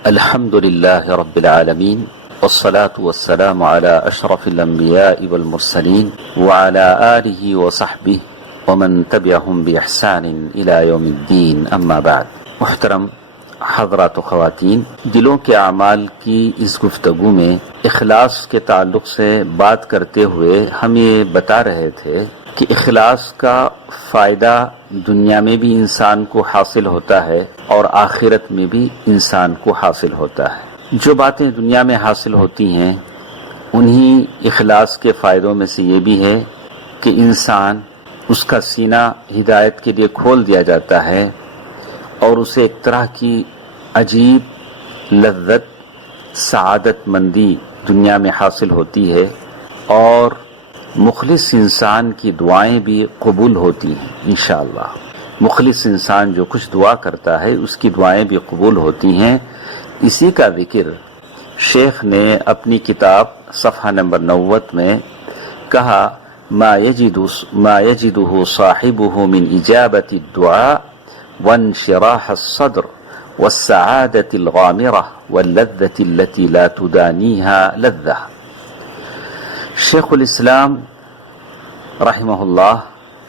الحمد لله رب العالمين والصلاة والسلام على أشرف الأنبياء والمرسلين وعلى آله وصحبه ومن تبعهم بإحسان إلى يوم الدين أما بعد. محترم حضرات و خواتین، دلوں کے اعمال کی اس گفتگو میں اخلاص کے تعلق سے بات کرتے ہوئے ہم یہ بتا رہے تھے کہ اخلاص کا فائدہ دنیا میں بھی انسان کو حاصل ہوتا ہے اور آخرت میں بھی انسان کو حاصل ہوتا ہے. جو باتیں دنیا میں حاصل ہوتی ہیں انہی اخلاص کے فائدوں میں سے یہ بھی ہے کہ انسان اس کا سینہ ہدایت کے لیے کھول دیا جاتا ہے اور اسے ایک طرح کی عجیب لذت، سعادت مندی دنیا میں حاصل ہوتی ہے اور مخلص انسان کی دعائیں بھی قبول ہوتی ہیں انشاءاللہ. مخلص انسان جو کچھ دعا کرتا ہے اس کی دعائیں بھی قبول ہوتی ہیں. اسی کا ذکر شیخ نے اپنی کتاب صفحہ نمبر 90 میں کہا ما یجدہ صاحبہ من اجابت الدعاء وانشراح الصدر والسعادة الغامرة واللذة التي لا تدانيها لذة. شیخ الاسلام رحمہ اللہ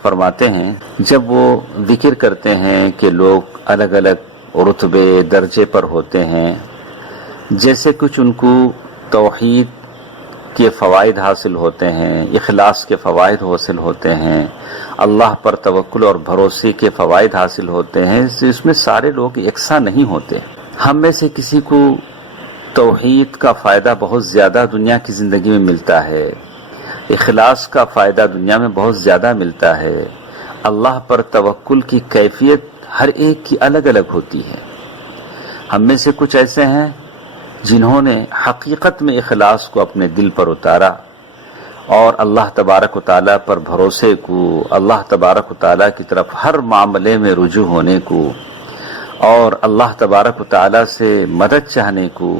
فرماتے ہیں جب وہ ذکر کرتے ہیں کہ لوگ الگ الگ رتبے درجے پر ہوتے ہیں، جیسے کچھ ان کو توحید کے فوائد حاصل ہوتے ہیں، اخلاص کے فوائد حاصل ہوتے ہیں، اللہ پر توکل اور بھروسے کے فوائد حاصل ہوتے ہیں، اس میں سارے لوگ یکساں نہیں ہوتے. ہم میں سے کسی کو توحید کا فائدہ بہت زیادہ دنیا کی زندگی میں ملتا ہے، اخلاص کا فائدہ دنیا میں بہت زیادہ ملتا ہے. اللہ پر توکل کی کیفیت ہر ایک کی الگ الگ ہوتی ہے. ہم میں سے کچھ ایسے ہیں جنہوں نے حقیقت میں اخلاص کو اپنے دل پر اتارا اور اللہ تبارک و تعالیٰ پر بھروسے کو، اللہ تبارک و تعالیٰ کی طرف ہر معاملے میں رجوع ہونے کو اور اللہ تبارک و تعالیٰ سے مدد چاہنے کو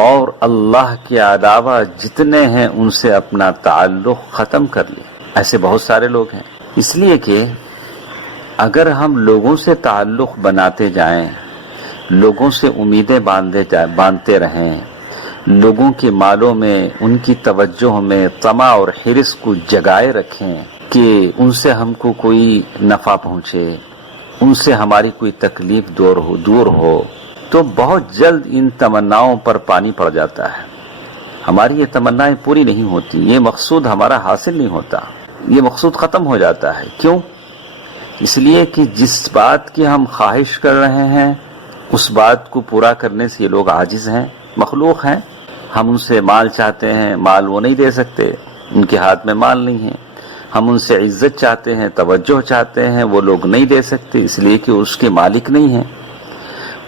اور اللہ کے علاوہ جتنے ہیں ان سے اپنا تعلق ختم کر لیا. ایسے بہت سارے لوگ ہیں. اس لیے کہ اگر ہم لوگوں سے تعلق بناتے جائیں، لوگوں سے امیدیں باندھتے رہیں، لوگوں کے مالوں میں ان کی توجہ میں طمع اور حرص کو جگائے رکھیں کہ ان سے ہم کو کوئی نفع پہنچے، ان سے ہماری کوئی تکلیف دور ہو، تو بہت جلد ان تمناؤں پر پانی پڑ جاتا ہے. ہماری یہ تمنائیں پوری نہیں ہوتی، یہ مقصود ہمارا حاصل نہیں ہوتا، یہ مقصود ختم ہو جاتا ہے. کیوں؟ اس لیے کہ جس بات کی ہم خواہش کر رہے ہیں اس بات کو پورا کرنے سے یہ لوگ عاجز ہیں، مخلوق ہیں. ہم ان سے مال چاہتے ہیں، مال وہ نہیں دے سکتے، ان کے ہاتھ میں مال نہیں ہے. ہم ان سے عزت چاہتے ہیں، توجہ چاہتے ہیں، وہ لوگ نہیں دے سکتے اس لیے کہ اس کے مالک نہیں ہیں.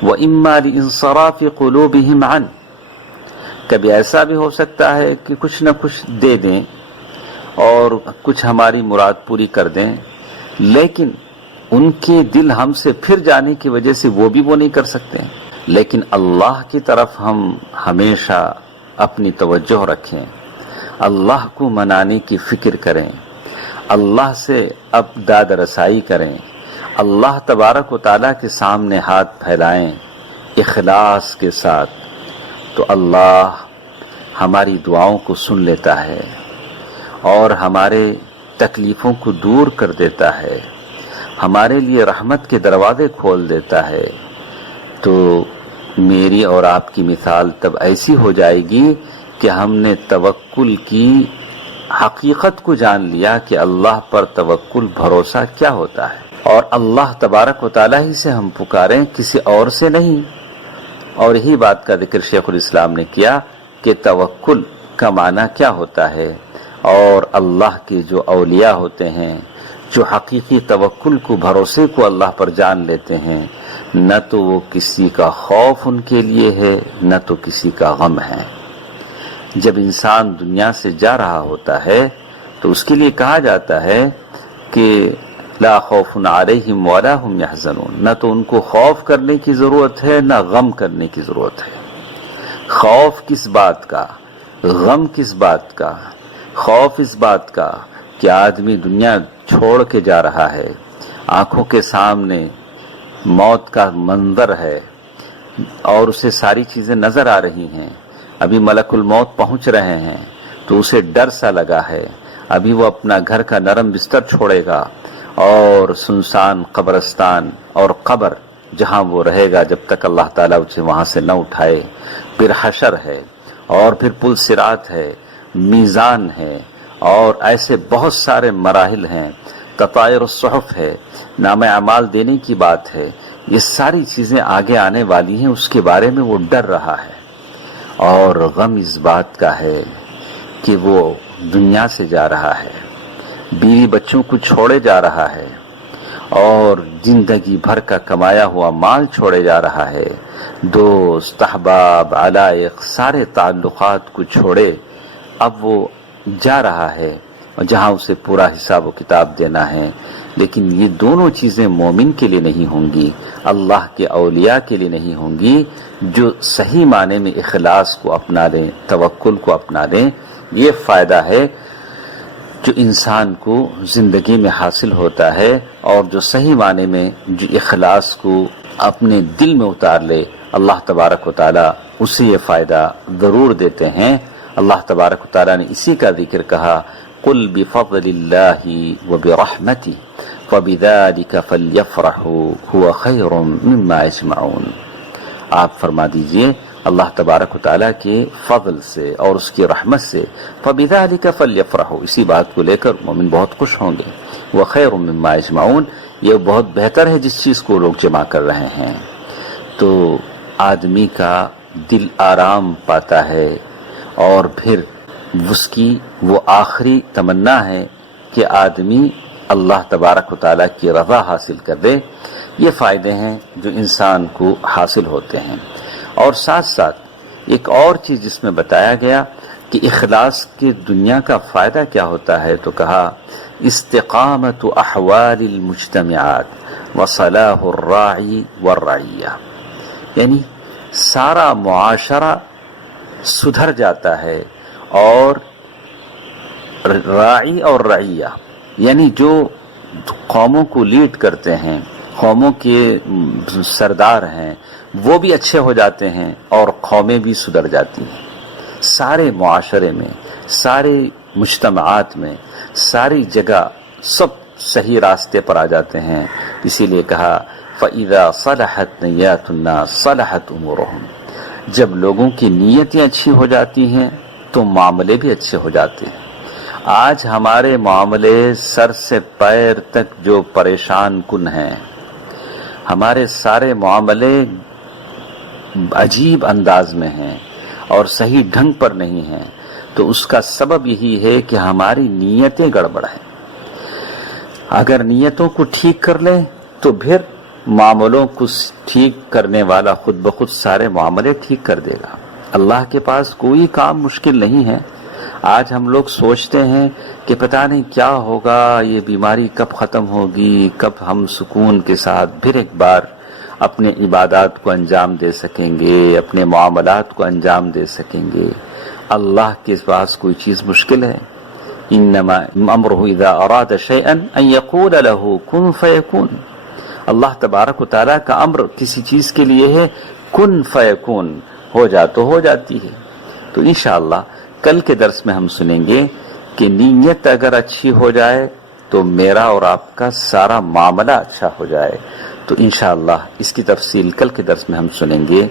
وَإِمَّا لِإِنصَرَافِ قُلُوبِهِمْ عَنْ، کبھی ایسا بھی ہو سکتا ہے کہ کچھ نہ کچھ دے دیں اور کچھ ہماری مراد پوری کر دیں، لیکن ان کے دل ہم سے پھر جانے کی وجہ سے وہ نہیں کر سکتے. لیکن اللہ کی طرف ہم ہمیشہ اپنی توجہ رکھیں، اللہ کو منانے کی فکر کریں، اللہ سے اب داد رسائی کریں، اللہ تبارک و تعالیٰ کے سامنے ہاتھ پھیلائیں اخلاص کے ساتھ، تو اللہ ہماری دعاؤں کو سن لیتا ہے اور ہمارے تکلیفوں کو دور کر دیتا ہے، ہمارے لیے رحمت کے دروازے کھول دیتا ہے. تو میری اور آپ کی مثال تب ایسی ہو جائے گی کہ ہم نے توکل کی حقیقت کو جان لیا کہ اللہ پر توکل بھروسہ کیا ہوتا ہے، اور اللہ تبارک و تعالیٰ ہی سے ہم پکاریں، کسی اور سے نہیں. اور یہی بات کا ذکر شیخ الاسلام نے کیا کہ توکل کا معنی کیا ہوتا ہے، اور اللہ کے جو اولیاء ہوتے ہیں جو حقیقی توکل کو، بھروسے کو اللہ پر جان لیتے ہیں، نہ تو وہ کسی کا خوف ان کے لیے ہے نہ تو کسی کا غم ہے. جب انسان دنیا سے جا رہا ہوتا ہے تو اس کے لیے کہا جاتا ہے کہ لا خوف علیہم ولا هم یحزنون، نہ تو ان کو خوف کرنے کی ضرورت ہے نہ غم کرنے کی ضرورت ہے. خوف کس بات کا، غم کس بات کا؟ خوف اس بات کا کہ آدمی دنیا چھوڑ کے جا رہا ہے، آنکھوں کے سامنے موت کا منظر ہے، اور اسے ساری چیزیں نظر آ رہی ہیں، ابھی ملک الموت پہنچ رہے ہیں تو اسے ڈر سا لگا ہے، ابھی وہ اپنا گھر کا نرم بستر چھوڑے گا اور سنسان قبرستان اور قبر جہاں وہ رہے گا جب تک اللہ تعالیٰ اسے وہاں سے نہ اٹھائے، پھر حشر ہے اور پھر پل صراط ہے، میزان ہے، اور ایسے بہت سارے مراحل ہیں، تطائر الصحف ہے، نام اعمال دینے کی بات ہے، یہ ساری چیزیں آگے آنے والی ہیں، اس کے بارے میں وہ ڈر رہا ہے، اور غم اس بات کا ہے کہ وہ دنیا سے جا رہا ہے، بیوی بچوں کو چھوڑے جا رہا ہے، اور زندگی بھر کا کمایا ہوا مال چھوڑے جا رہا ہے، دوست احباب علائق سارے تعلقات کو چھوڑے اب وہ جا رہا ہے، اور جہاں اسے پورا حساب و کتاب دینا ہے۔ لیکن یہ دونوں چیزیں مومن کے لیے نہیں ہوں گی، اللہ کے اولیاء کے لیے نہیں ہوں گی، جو صحیح معنی میں اخلاص کو اپنا لیں، توکل کو اپنا لیں۔ یہ فائدہ ہے جو انسان کو زندگی میں حاصل ہوتا ہے، اور جو صحیح معنی میں جو اخلاص کو اپنے دل میں اتار لے، اللہ تبارک و تعالی اسے یہ فائدہ ضرور دیتے ہیں۔ اللہ تبارک و تعالی نے اسی کا ذکر کہا، قل بفضل اللہ وبرحمتہ فبذلک فلیفرحوا هو خیر مما یجمعون۔ آپ فرما دیجئے اللہ تبارک و تعالیٰ کے فضل سے اور اس کی رحمت سے فبذلک فلیفرحوا، اسی بات کو لے کر مومن بہت خوش ہوں گے۔ وخیر مما یجمعون، یہ بہت بہتر ہے جس چیز کو لوگ جمع کر رہے ہیں۔ تو آدمی کا دل آرام پاتا ہے، اور پھر اس کی وہ آخری تمنا ہے کہ آدمی اللہ تبارک و تعالیٰ کی رضا حاصل کر دے۔ یہ فائدے ہیں جو انسان کو حاصل ہوتے ہیں۔ اور ساتھ ساتھ ایک اور چیز جس میں بتایا گیا کہ اخلاص کے دنیا کا فائدہ کیا ہوتا ہے، تو کہا استقامت احوال المجتمعات وصلاح الراعی والرعیہ، یعنی سارا معاشرہ سدھر جاتا ہے، اور راعی اور رعیہ یعنی جو قوموں کو لیڈ کرتے ہیں، قوموں کے سردار ہیں، وہ بھی اچھے ہو جاتے ہیں اور قومیں بھی سدھر جاتی ہیں۔ سارے معاشرے میں، سارے مجتمعات میں، ساری جگہ سب صحیح راستے پر آ جاتے ہیں۔ اسی لیے کہا فَإِذَا صَلَحَتْ نِيَّاتُ النَّاسِ صَلَحَتْ أُمُورُهُمْ، جب لوگوں کی نیتیں اچھی ہو جاتی ہیں تو معاملے بھی اچھے ہو جاتے ہیں۔ آج ہمارے معاملے سر سے پیر تک جو پریشان کن ہیں، ہمارے سارے معاملے عجیب انداز میں ہیں اور صحیح ڈھنگ پر نہیں ہیں، تو اس کا سبب یہی ہے کہ ہماری نیتیں گڑبڑ ہیں۔ اگر نیتوں کو ٹھیک کر لیں تو پھر معاملوں کو ٹھیک کرنے والا خود بخود سارے معاملے ٹھیک کر دے گا۔ اللہ کے پاس کوئی کام مشکل نہیں ہے۔ آج ہم لوگ سوچتے ہیں کہ پتہ نہیں کیا ہوگا، یہ بیماری کب ختم ہوگی، کب ہم سکون کے ساتھ پھر ایک بار اپنے عبادات کو انجام دے سکیں گے، اپنے معاملات کو انجام دے سکیں گے۔ اللہ کے پاس کوئی چیز مشکل ہے؟ انما امرہ اذا اراد شیئا ان یقول له کن فیکون۔ اللہ تبارک و تعالیٰ کا امر کسی چیز کے لیے ہے، کن فیکون، ہو جا تو ہو جاتی ہے۔ تو انشاءاللہ کل کے درس میں ہم سنیں گے کہ نیت اگر اچھی ہو جائے تو میرا اور آپ کا سارا معاملہ اچھا ہو جائے۔ تو انشاءاللہ اس کی تفصیل کل کے درس میں ہم سنیں گے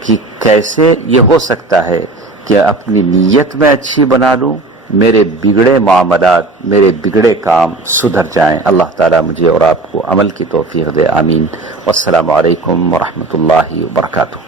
کہ کیسے یہ ہو سکتا ہے کہ اپنی نیت میں اچھی بنا لوں، میرے بگڑے معاملات، میرے بگڑے کام سدھر جائیں۔ اللہ تعالیٰ مجھے اور آپ کو عمل کی توفیق دے، آمین۔ والسلام علیکم ورحمۃ اللہ وبرکاتہ۔